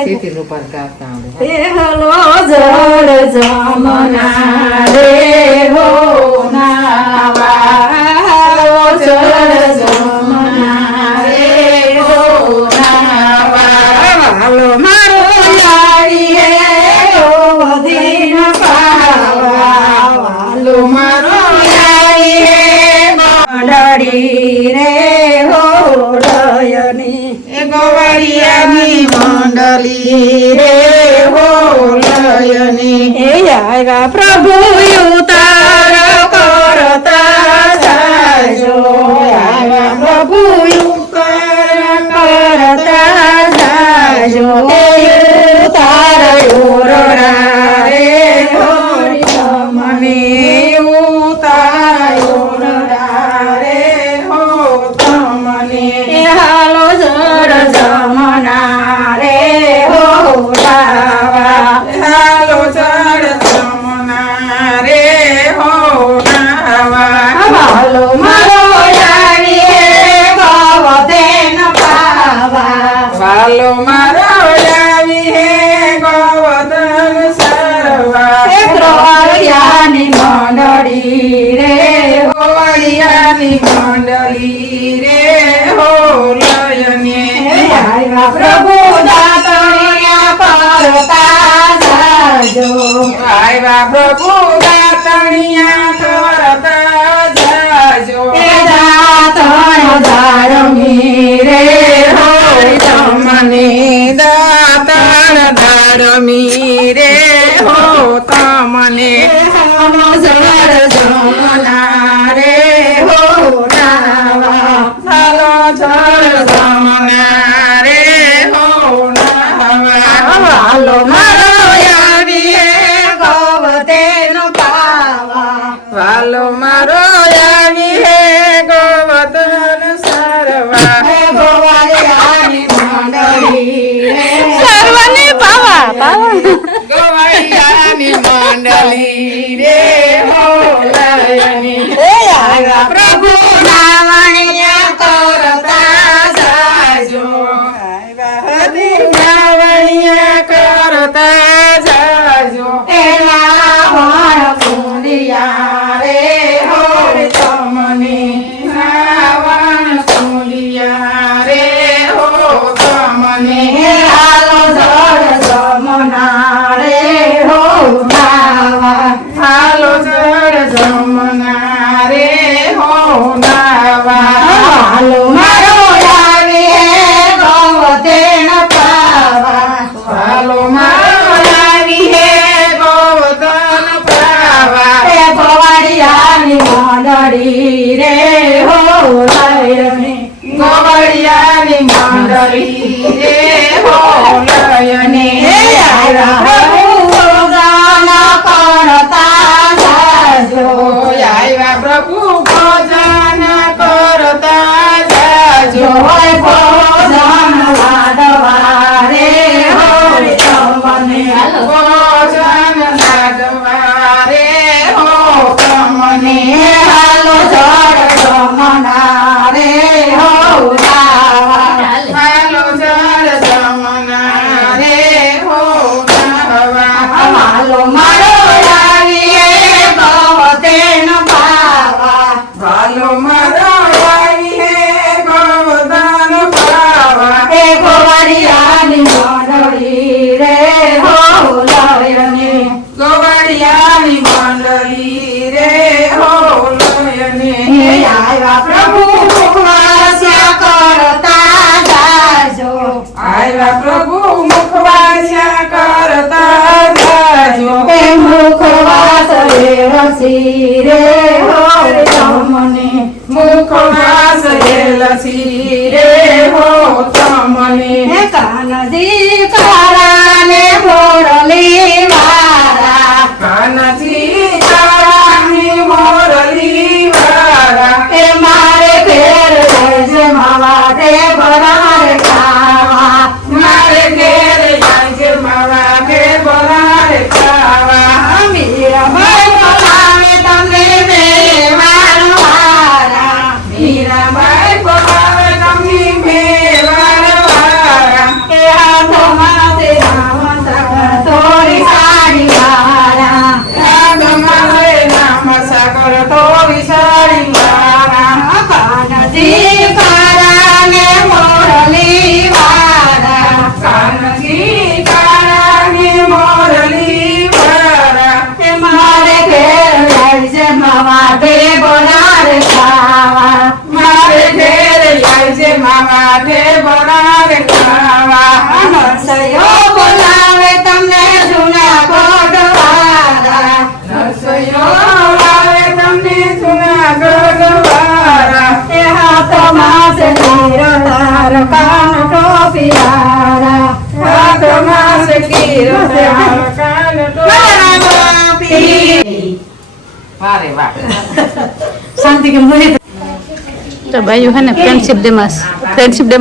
Siti lupa kata. Hello જળ જમના રે હો નાવા હલો જળ જમના રે હો નાવા હલો મારો યારી હો દીન પાવા હલો મારો યારી મંડળી રે હો રયની ગોવળિયાની મંડળી રે હો લયની હે આવ્યા પ્રભુ ઉતાર કરતા જાજો આવ્યા પ્રભુ ઉતાર કરતા જાજો ઉતાર ઓરડા રે હો મને ઉતાર ઓરડા રે હો તમને હાલો જળ જમના રે હો નાવા હાલો જળ જમના રે હો નાવા હાલો મારો યારી ગોવર્ધન પાવા હાલો મારો યારી હે ગોવર્ધન સરવા હે ગોવળિયાની મંડળી રે ગોવળિયાની મંડળી રે હો આવ્યા પ્રભુ દાતણિયા કરતા જાજો આવ્યા પ્રભુ દાતણિયા કરતા જાજો એ દાતણ ધારમી રે હો તમને દાતણ ધારમી રે હો તમને જળ જમના રે હો નાવા ચાલો જળ જમના રે હો નાવા હાલો મારો યારી ગોવર્ધન પાવા હાલો મારો યારી હે ગોવર્ધન સરવા હે ગોવળિયાની મંડળી સરવાની પાવા ગોવળિયાની મંડળી રે હો લયની હે આવ્યા પ્રભુ નાવણિયા કરતા જાજો નાવણિયા કરતા જાજો એ નાવણ કુંડિયા રે હો તમને નાવણ કુંડિયા રે હો તમને હાલો જળ જમના રે હો નાવા હાલો જળ જમના રે હો નાવા હાલો મારો યારી ગોવર્ધન પાવા હાલો મારો યારી હે ગોવર્ધન પાવા હે ગોવળિયાની મંડળી રે હો લયની ગોવળિયાની મંડળી રે હો લયની આવ્યા ભોજન કરતા જાજો આવ્યા પ્રભુ ભોજન કરતા જાજો ભોજન લાડવા રે હો તમને ભોજન લાડવા રે હો તમને હાલો જળ જમના રે હો નાવા હાલો જળ જમના રે હો નાવા હાલો મારો યારી ગોવર્ધન પાવા હાલો મારો યારી હે ગોવર્ધન પાવા હે ગોવળિયાની મંડળી રે હો લયની ગોવળિયાની મંડળી રે હો લયની આવ્યા પ્રભુ મુખવાસ્યા કરતા જાજો આવ્યા પ્રભુ મુખવાસ્યા કરતા જાજો હે મુખવાસ લસી રે હો તમને મુખવાસ લસી રે હો તમને હે કાનજી કારાને મોરલી વાળા કાનજી કારાને મોરલી વાળા એ મારે ઘેર જય માવા તે બરાર ખાવા મારે ઘેર જય માવા તે બરાર ખાવા મીરાબાઈ બોલાવે તમને મેવાડ વાળા મીરાબાઈ બોલાવે તમને મેવાડ વાળા વારે વાહ શાંતિ કે મુરે તો ભાઈઓ હે ને ફ્રેન્ડશિપ ડે માં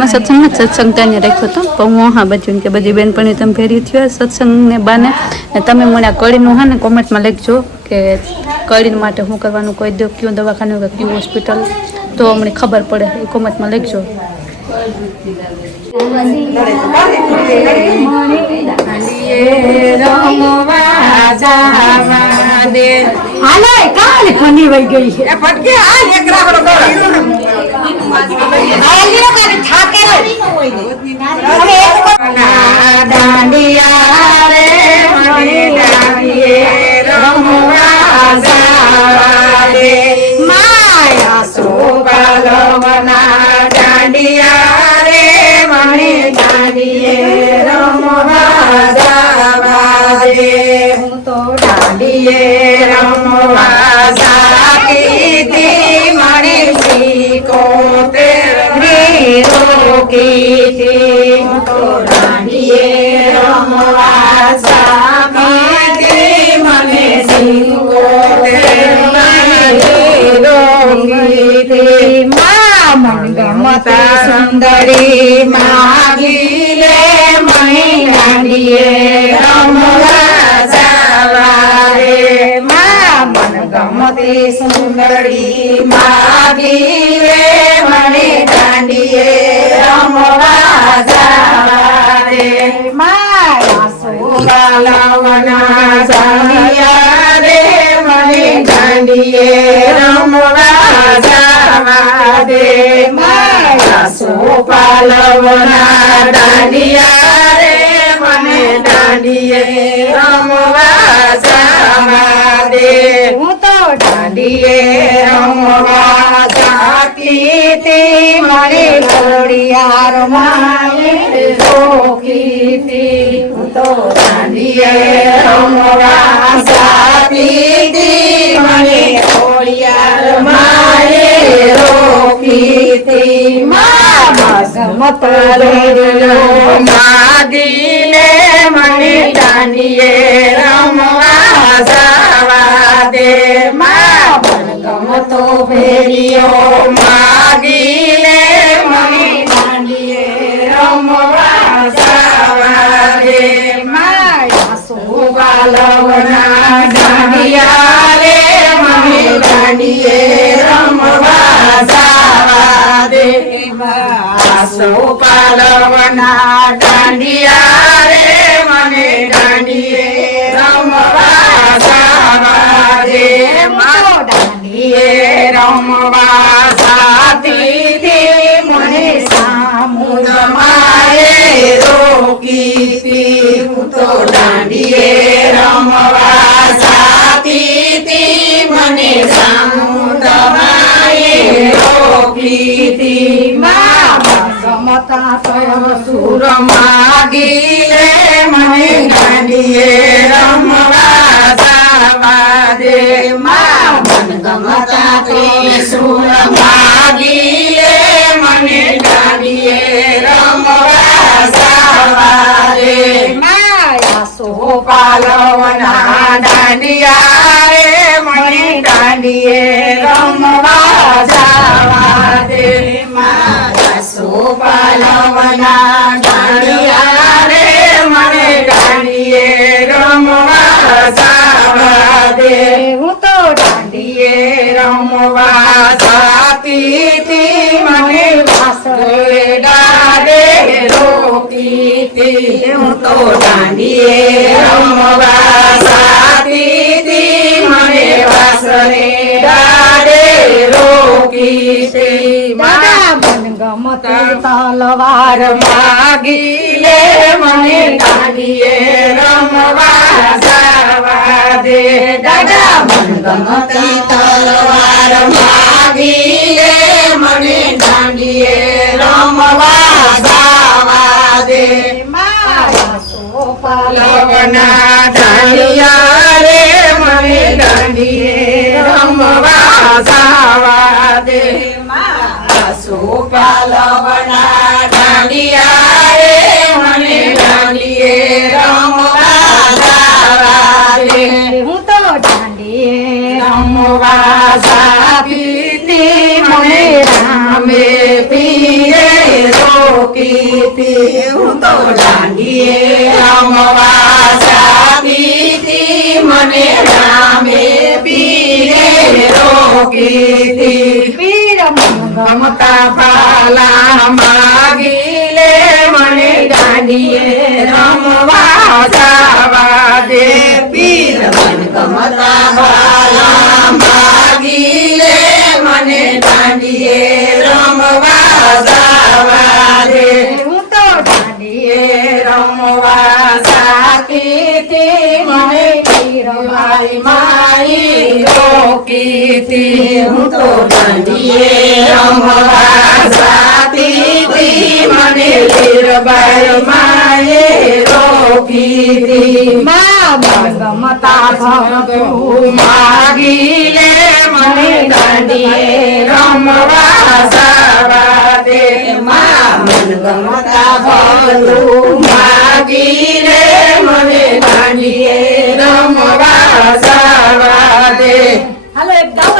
સત્સંગ ત્યાં રાખ્યો હતો પણ હું હા બચ્યું કે બધી બેનપણી તમે ભેરી થયો સત્સંગને બાને ને તમે મને કડીનું હે ને કોમેન્ટમાં લખજો કે કડી માટે શું કરવાનું કોઈ દો કયું દવાખાનું કે કયું હોસ્પિટલ તો અમને ખબર પડે એ કોમેન્ટમાં લખજો. હાલે કાલે કોની વઈ ગઈ છે ફટકે હાલ એક રાખડો દાંડિયા રે મણી દાંડિયે રમવા જાવા દે માયા સોપાલવના દાંડિયા રે મણી દાંડિયે રમવા જાવા દે હું તો દાંડિયે રમવા જાતી મણી શીખો તે રોકી તો દાંડિયે રમવા જાતી મને શીખો તે રોકી મનગમતા સુંદરી માગી લે મણી દાંડિયે રમવા જાવા રે મનગમતી સુંદરી માગી રે મને દાંડિયે રમવા જાવા રે માયા સોબાલવના જાણિયા રે મને દાંડિયે રમવા જાવા દે માયા સોબાલવના દાંડિયા રે મને દાંડિયે રમવા જાવા દે હું તો દાંડિયે રમવા જાતી તી મને ઘોડિયાર માએ રોકી તી હું તો દાંડિયે રમવા જાતી તી મને ઘોડિયાર માએ રોકી તી મત લેલો માગી લે મને દાંડિયે રમવા જાવા દે મનગમતો ભેરિયો માગી લે મને દાંડિયે રમવા જાવા દે માયા સોબાલવના દાંડિયા રે મને દાંડિયે રમવા જાવા દે સોપાલવના દાંડિયા રે મને દાંડિયે રમવા જાવા દે દાંડિયે રમવા જાતી તી મને સામુદ્રમાએ રોકી તી હું તો દાંડિયે રમવા જાતી તી મને સામુદ્રમાએ રોકી તી મતા સુર માગી લે મને દાંડિયે રમવા જાવા દે મનગમતા સુર માગી લે મને દાંડિયે રમવા જાવા દે માયા સોપાલવના દાંડિયા રે મને દાંડિયે રમવા જાવા દે સોપાલવના દાંડિયા રે મને દાંડિયે રમવા જાવા દે હું તો દાંડિયે રમવા જાતી તી મને વાસરે ડાડે રોકી તી હું તો દાંડિયે રમવા જાતી તી મને વાસરે ડાડે રોકી તી મનગમતી તલવાર માગી લે મને દાંડિયે રમવા જાવા દે દાદા મનગમતી તલવાર માગી લે મને દાંડિયે રમવા જાવા દે માયા સોપાલવના દાંડિયા રે મને દાંડિયે રમવા જાવા દે સોપાલવના દાંડિયા રે મને દાંડિયે રમવા જાતી હું તો દાંડીએ રમવા જાતી મને રામે પીરે રોકી પીર ગમતા પાલા માગી લે મને દાંડીએ રમવા જવા દે પીર મન ગમતા પાલા માગી લે મને દાંડીએ રમવા જવા દે હું તો દાંડીએ રમવા જાતી મને પીર મારી માઈ રોકી હું તો દાંડીએ રમવા જાતી મને વીરબાઈ માએ રોકી માં ગમતા ભક્તો માગી લે મને દાંડીએ રમવા જવા દે મન ગમતા ભલું માગી લે મને દાંડીએ રમવા જવા દે હાલો એક ગાવ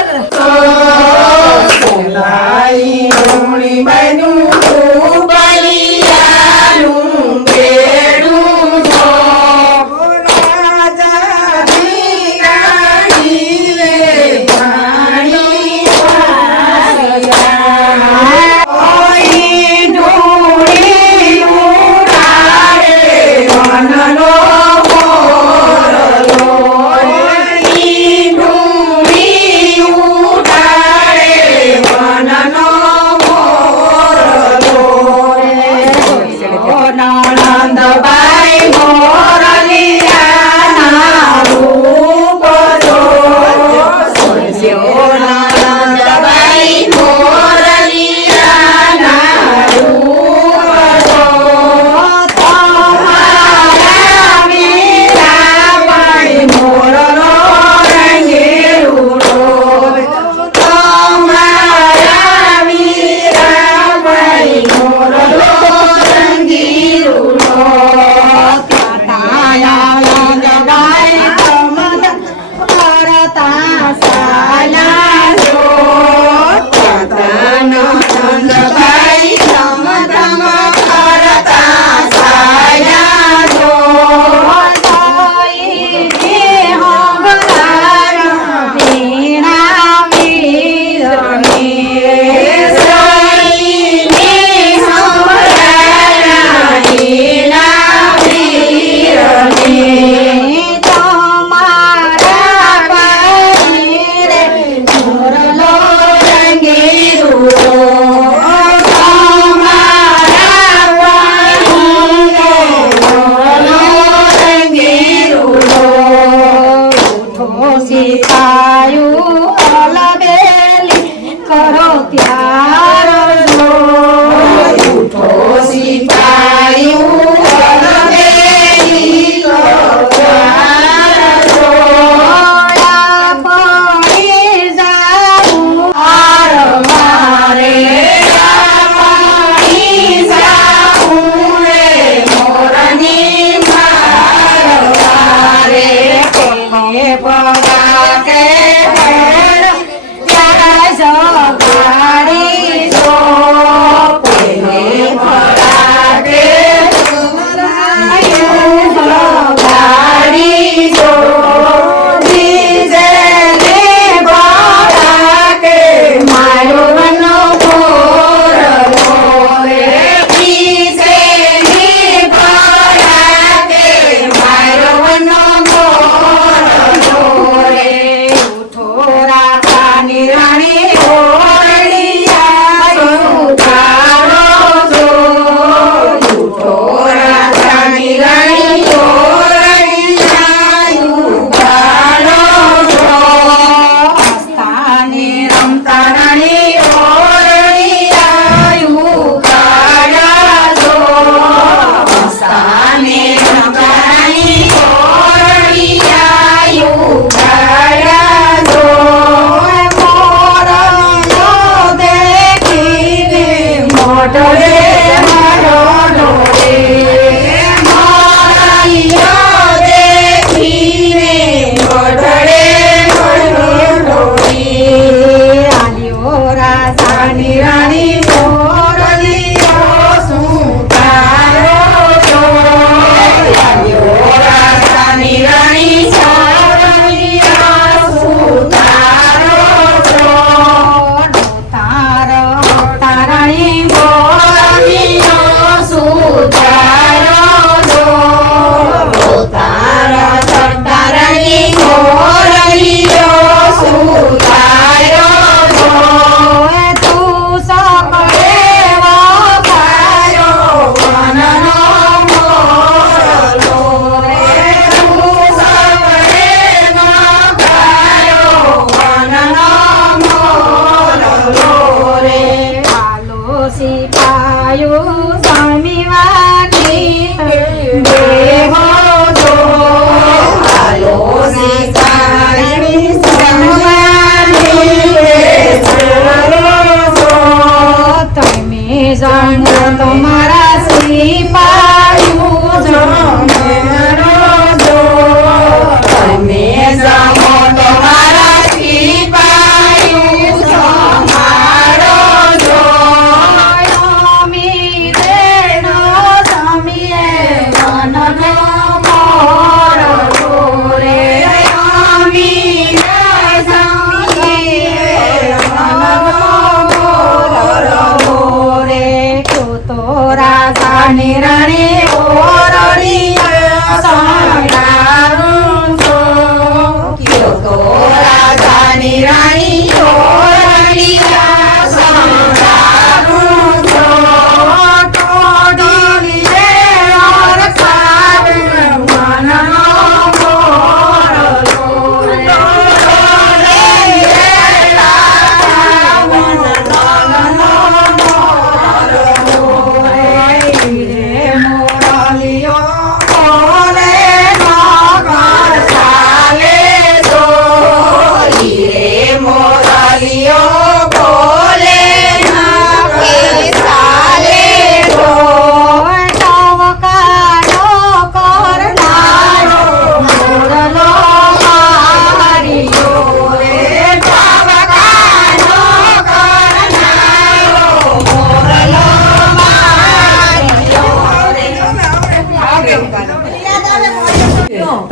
લાઈ રોણી બન્યું બલિયાનું બેડું જો રાજાની રાણી રે પાણી ઓઈ ઢોળી ઉડાડે મનનો મોરલો ઓઈ ઢોળી ઉડાડે મનનો મોરલો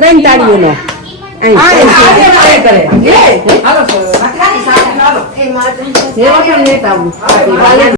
ત્રણ તાળીઓનો અહીં. Hello sir. એ માટે લેતા આવું.